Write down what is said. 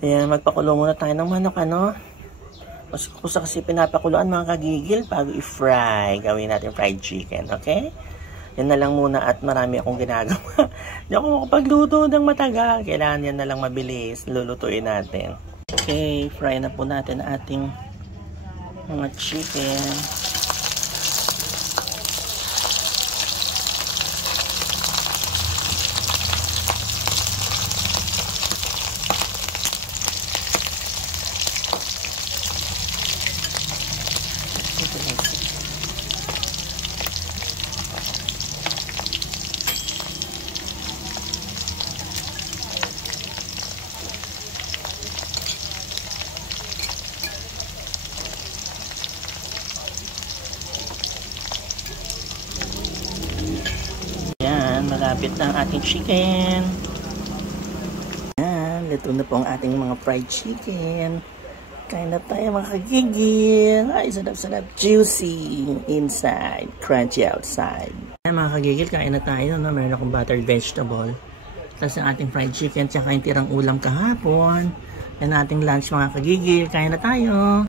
Ayan, magpakulo muna tayo ng manok, ano? Kusa kasi pinapakuluan mga kagigil bago i-fry. Gawin natin fried chicken, okay? Yan na lang muna at marami akong ginagawa. Hindi ako makapagluto ng matagal. Kailangan yan na lang mabilis. Lulutuin natin. Okay, fry na po natin ating mga chicken. Malapit na ang ating chicken. Yan, luto na po ang ating mga fried chicken. Kain na tayo mga kagigil. Ay, sarap-sarap. Juicy inside, crunchy outside. Yan mga kagigil, kain na tayo. No? Meron akong buttered vegetable. Tapos ang ating fried chicken, tsaka yung tirang ulam kahapon. Yan ating lunch mga kagigil. Kain na tayo.